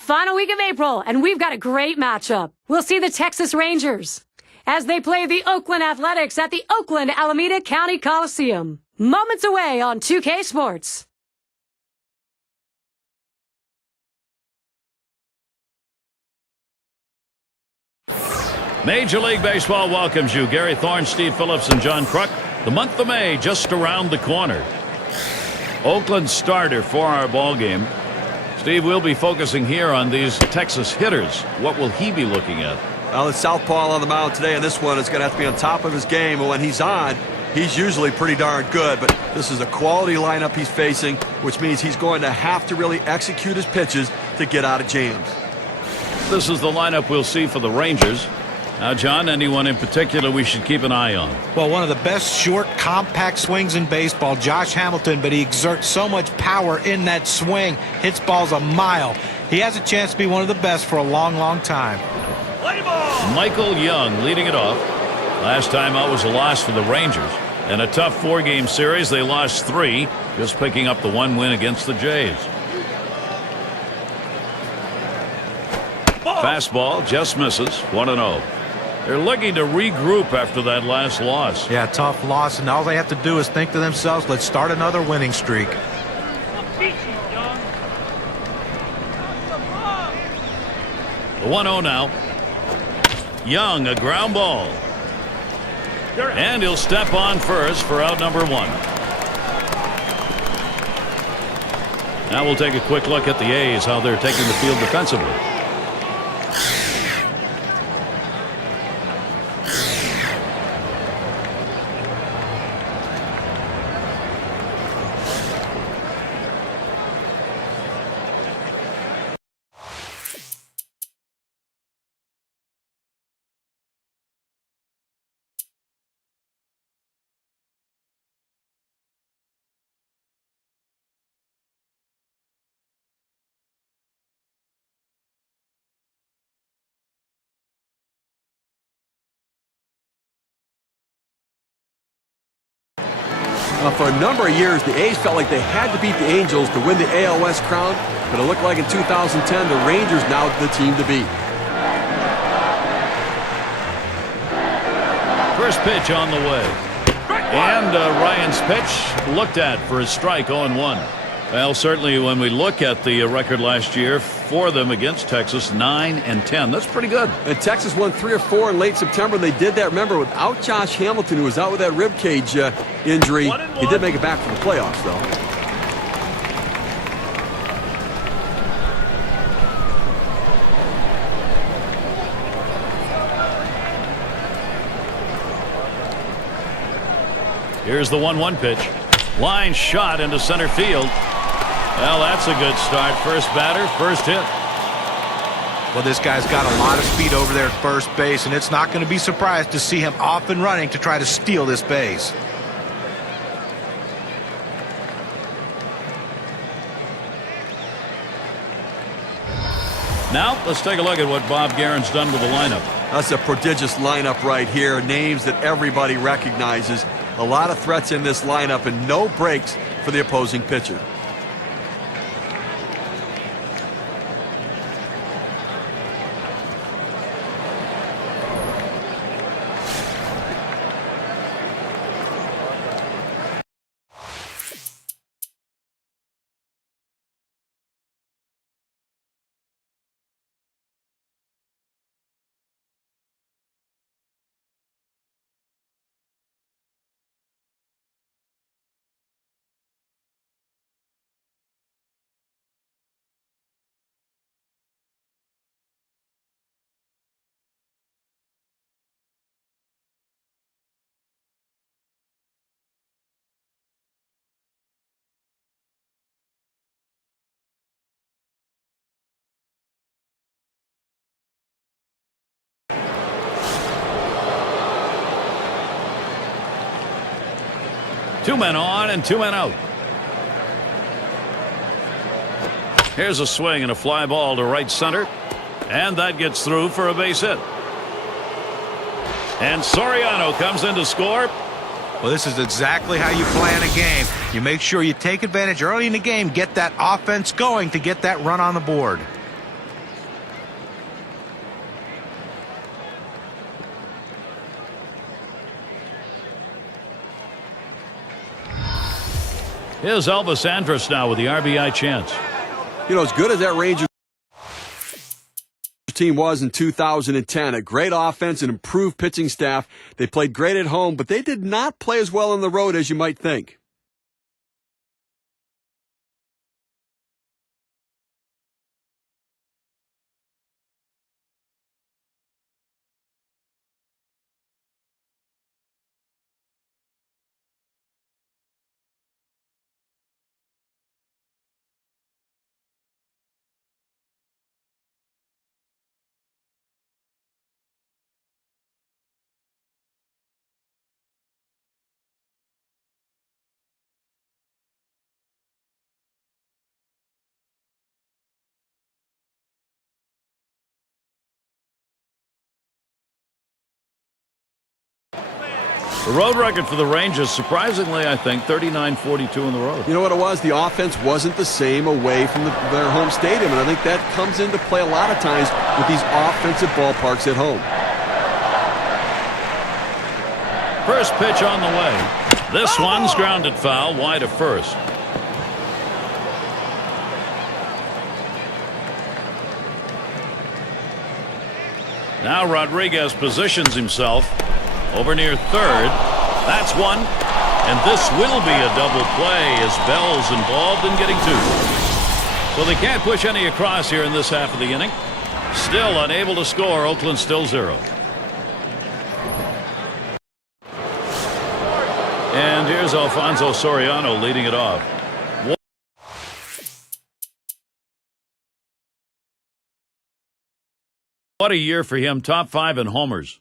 Final week of April, and we've got a great matchup. We'll see the Texas Rangers as they play the Oakland Athletics at the Oakland Alameda County Coliseum. Moments away on 2K Sports. Major League Baseball welcomes you. Gary Thorne, Steve Phillips, and John Kruk. The month of May just around the corner. Oakland starter for our ball game. Steve, we'll be focusing here on these Texas hitters. What will he be looking at? Well, the southpaw on the mound today, and this one is going to have to be on top of his game. And when he's on, he's usually pretty darn good. But this is a quality lineup he's facing, which means he's going to have to really execute his pitches to get out of jams. This is the lineup we'll see for the Rangers. Now, John, anyone in particular we should keep an eye on? Well, one of the best short, compact swings in baseball, Josh Hamilton, but he exerts so much power in that swing, hits balls a mile. He has a chance to be one of the best for a long, long time. Michael Young leading it off. Last time out was a loss for the Rangers. In a tough 4-game series, they lost 3, just picking up the 1 win against the Jays. Fastball just misses, 1-0. They're looking to regroup after that last loss. Yeah, tough loss, and all they have to do is think to themselves, let's start another winning streak. The 1-0 now. Young, a ground ball. And he'll step on first for out number 1. Now we'll take a quick look at the A's, how they're taking the field defensively. For a number of years, the A's felt like they had to beat the Angels to win the AL West crown, but it looked like in 2010 the Rangers now the team to beat. First pitch on the way. And Ryan's pitch looked at for a strike, 0-1. Well, certainly when we look at the record last year for them against Texas, 9-10. That's pretty good. And Texas won 3 or 4 in late September. They did that, remember, without Josh Hamilton, who was out with that rib cage injury. He did make it back for the playoffs, though. Here's the 1-1 pitch. Line shot into center field. Well, that's a good start. First batter, first hit. Well, this guy's got a lot of speed over there at first base, and it's not going to be surprised to see him off and running to try to steal this base. Now, let's take a look at what Bob Guerin's done with the lineup. That's a prodigious lineup right here. Names that everybody recognizes. A lot of threats in this lineup and no breaks for the opposing pitcher. Two men on and 2 men out. Here's a swing and a fly ball to right center. And that gets through for a base hit. And Soriano comes in to score. Well, this is exactly how you plan a game. You make sure you take advantage early in the game, get that offense going to get that run on the board. Here's Elvis Andrus now with the RBI chance. You know, as good as that Rangers team was in 2010, a great offense and improved pitching staff. They played great at home, but they did not play as well on the road as you might think. The road record for the Rangers, surprisingly, I think, 39-42 on the road. You know what it was? The offense wasn't the same away from their home stadium, and I think that comes into play a lot of times with these offensive ballparks at home. First pitch on the way. This one's grounded foul, wide of first. Now Rodriguez positions himself over near third. That's one. And this will be a double play as Bell's involved in getting two. So they can't push any across here in this half of the inning. Still unable to score. Oakland still 0. And here's Alfonso Soriano leading it off. What a year for him. Top 5 in homers.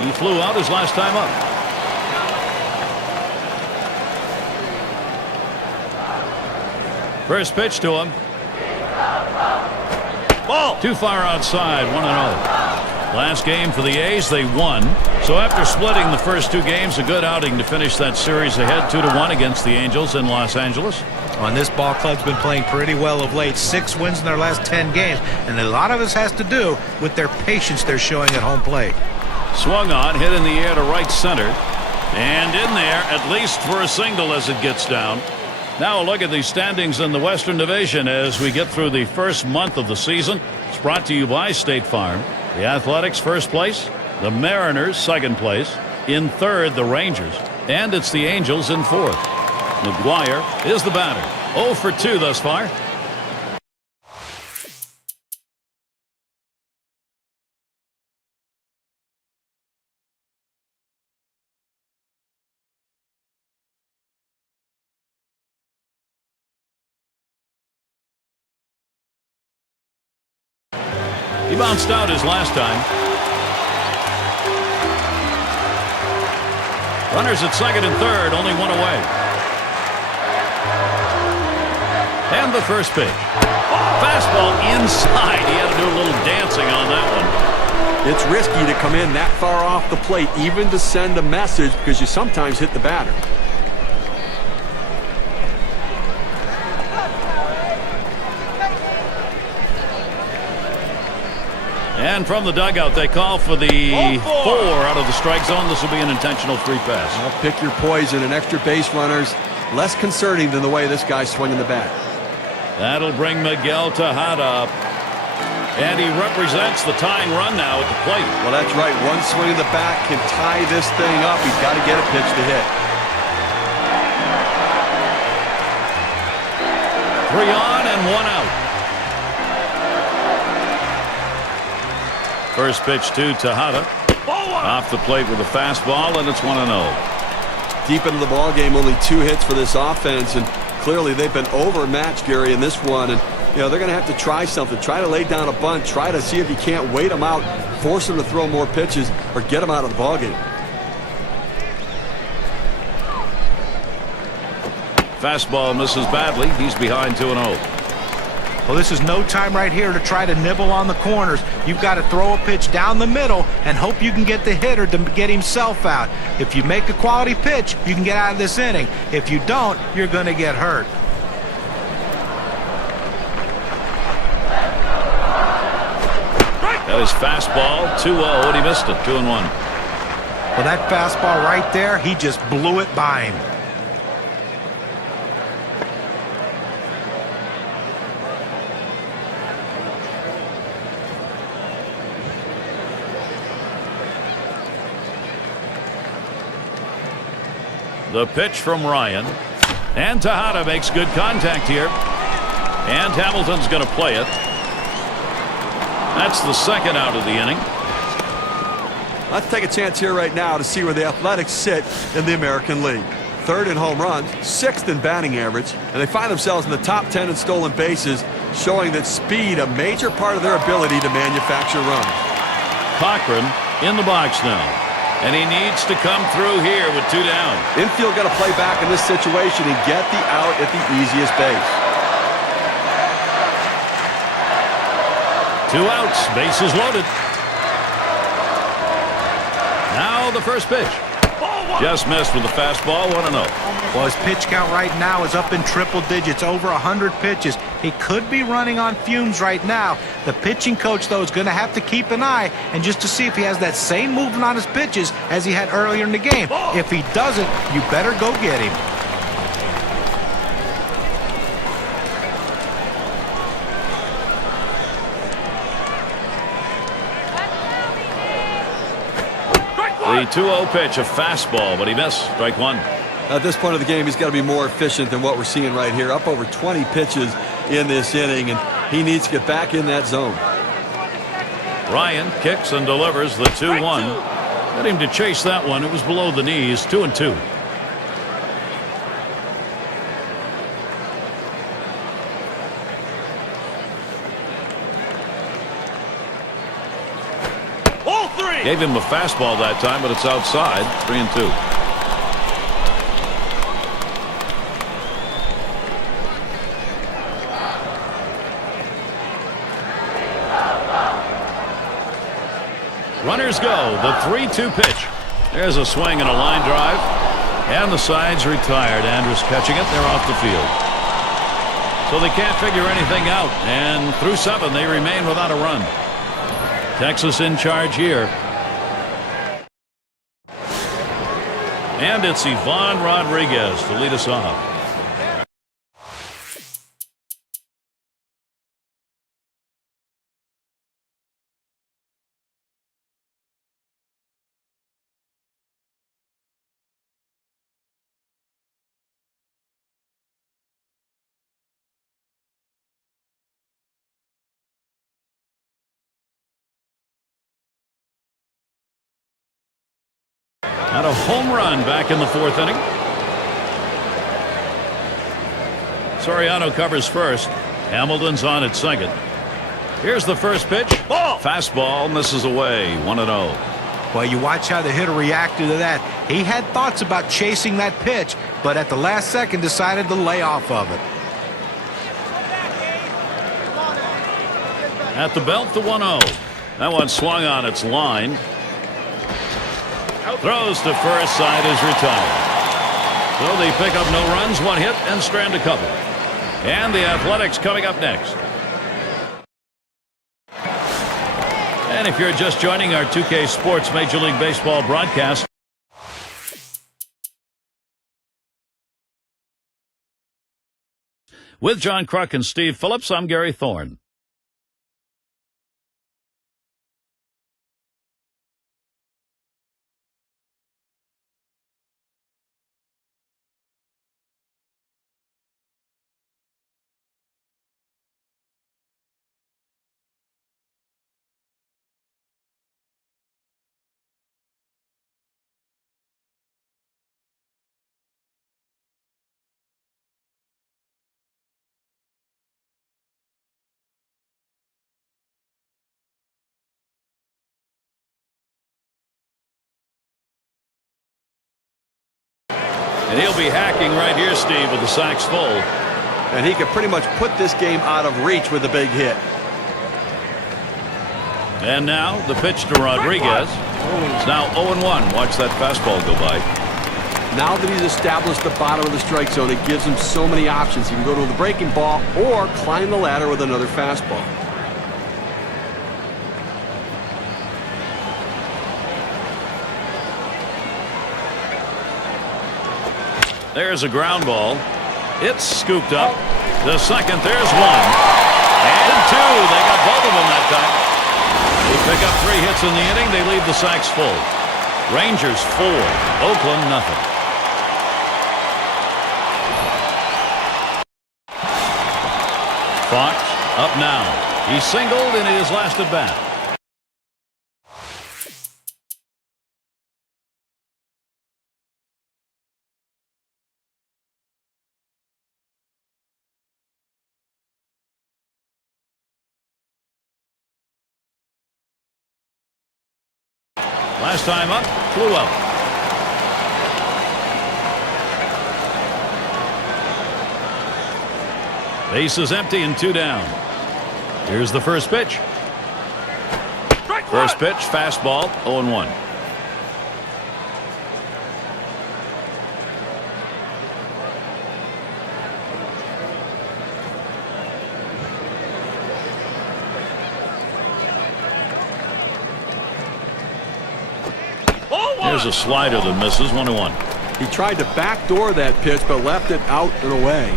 He flew out his last time up. First pitch to him. Ball. Too far outside, 1-0. Last game for the A's, they won. So after splitting the first 2 games, a good outing to finish that series ahead 2-1 against the Angels in Los Angeles. And this ball club's been playing pretty well of late. 6 wins in their last 10 games. And a lot of this has to do with their patience they're showing at home plate. Swung on, hit in the air to right center. And in there, at least for a single as it gets down. Now a look at the standings in the Western Division as we get through the first month of the season. It's brought to you by State Farm. The Athletics first place. The Mariners second place. In third, the Rangers. And it's the Angels in fourth. McGuire is the batter. 0 for 2 thus far. He bounced out his last time. Runners at second and third, only one away. And the first pitch. Fastball inside. He had to do a little dancing on that one. It's risky to come in that far off the plate, even to send a message, because you sometimes hit the batter. And from the dugout, they call for the 4 out of the strike zone. This will be an intentional 3 pass. Well, pick your poison, and extra base runners less concerning than the way this guy's swinging the bat. That'll bring Miguel Tejada up. And he represents the tying run now at the plate. Well, that's right. One swing of the bat can tie this thing up. He's got to get a pitch to hit. 3 on and 1 out. First pitch to Tejada. Off the plate with a fastball, and it's 1-0. Deep into the ball game, only 2 hits for this offense, and clearly they've been overmatched, Gary, in this one. And they're going to have to try something. Try to lay down a bunt. Try to see if you can't wait them out, force them to throw more pitches, or get them out of the ball game. Fastball misses badly. He's behind 2-0. Well, this is no time right here to try to nibble on the corners. You've got to throw a pitch down the middle and hope you can get the hitter to get himself out. If you make a quality pitch, you can get out of this inning. If you don't, you're going to get hurt. That is fastball, 2-0, and he missed it, 2-1. Well, that fastball right there, he just blew it by him. The pitch from Ryan. And Tejada makes good contact here. And Hamilton's going to play it. That's the second out of the inning. Let's take a chance here right now to see where the Athletics sit in the American League. 3rd in home runs, 6th in batting average, and they find themselves in the top 10 in stolen bases, showing that speed a major part of their ability to manufacture runs. Cochran in the box now. And he needs to come through here with 2 down. Infield got to play back in this situation and get the out at the easiest base. 2 outs, bases loaded. Now the first pitch. Just missed with the fastball, 1-0. Well, his pitch count right now is up in triple digits, over 100 pitches. He could be running on fumes right now. The pitching coach, though, is going to have to keep an eye and just to see if he has that same movement on his pitches as he had earlier in the game. If he doesn't, you better go get him. The 2-0 pitch, a fastball, but he missed. Strike 1. At this point of the game, he's got to be more efficient than what we're seeing right here. Up over 20 pitches in this inning, and he needs to get back in that zone. Ryan kicks and delivers the 2-1. Got him to chase that one. It was below the knees, 2-2. Gave him a fastball that time, but it's outside. 3-2. Runners go. The 3-2 pitch. There's a swing and a line drive. And the side's retired. Andrus catching it. They're off the field. So they can't figure anything out. And through 7, they remain without a run. Texas in charge here. And it's Ivan Rodriguez to lead us off. Had a home run back in the 4th inning. Soriano covers first. Hamilton's on at second. Here's the first pitch. Fastball misses away. 1-0. Well, you watch how the hitter reacted to that. He had thoughts about chasing that pitch, but at the last second decided to lay off of it. At the belt, the 1-0. That one swung on its line. Throws to first, side is retired. So they pick up no runs, one hit, and strand a couple. And the Athletics coming up next. And if you're just joining our 2K Sports Major League Baseball broadcast, with John Kruk and Steve Phillips, I'm Gary Thorne. And he'll be hacking right here, Steve, with the sacks full. And he could pretty much put this game out of reach with a big hit. And now the pitch to Rodriguez. It's now 0-1. Watch that fastball go by. Now that he's established the bottom of the strike zone, it gives him so many options. He can go to the breaking ball or climb the ladder with another fastball. There's a ground ball. It's scooped up. The second, there's one. And two. They got both of them that time. They pick up 3 hits in the inning. They leave the sacks full. Rangers 4. Oakland nothing. Fox up now. He singled in his last at bat. Last time up, flew up. Base is empty and 2 down. Here's the first pitch. First pitch, fastball, 0-1. There's a slider that misses, 1-1. He tried to backdoor that pitch, but left it out and away.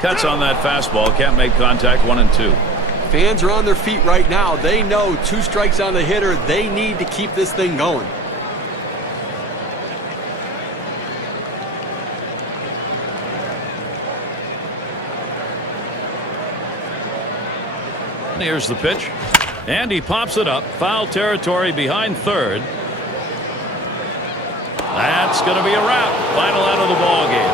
Cuts on that fastball, can't make contact, 1-2. Fans are on their feet right now. They know 2 strikes on the hitter. They need to keep this thing going. Here's the pitch. And he pops it up. Foul territory behind third. That's going to be a wrap. Final out of the ball game.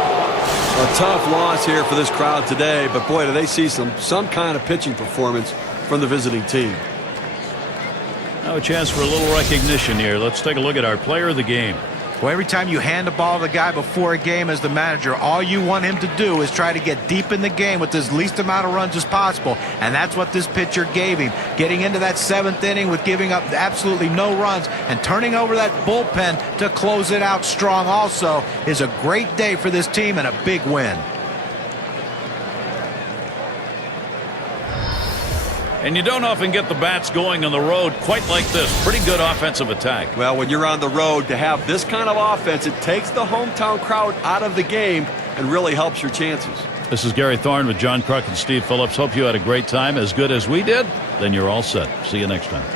A tough loss here for this crowd today, but boy, do they see some kind of pitching performance from the visiting team. Now a chance for a little recognition here. Let's take a look at our player of the game. Well, every time you hand the ball to the guy before a game as the manager, all you want him to do is try to get deep in the game with as least amount of runs as possible. And that's what this pitcher gave him. Getting into that 7th inning with giving up absolutely no runs and turning over that bullpen to close it out strong also is a great day for this team and a big win. And you don't often get the bats going on the road quite like this. Pretty good offensive attack. Well, when you're on the road, to have this kind of offense, it takes the hometown crowd out of the game and really helps your chances. This is Gary Thorne with John Kruk and Steve Phillips. Hope you had a great time, as good as we did. Then you're all set. See you next time.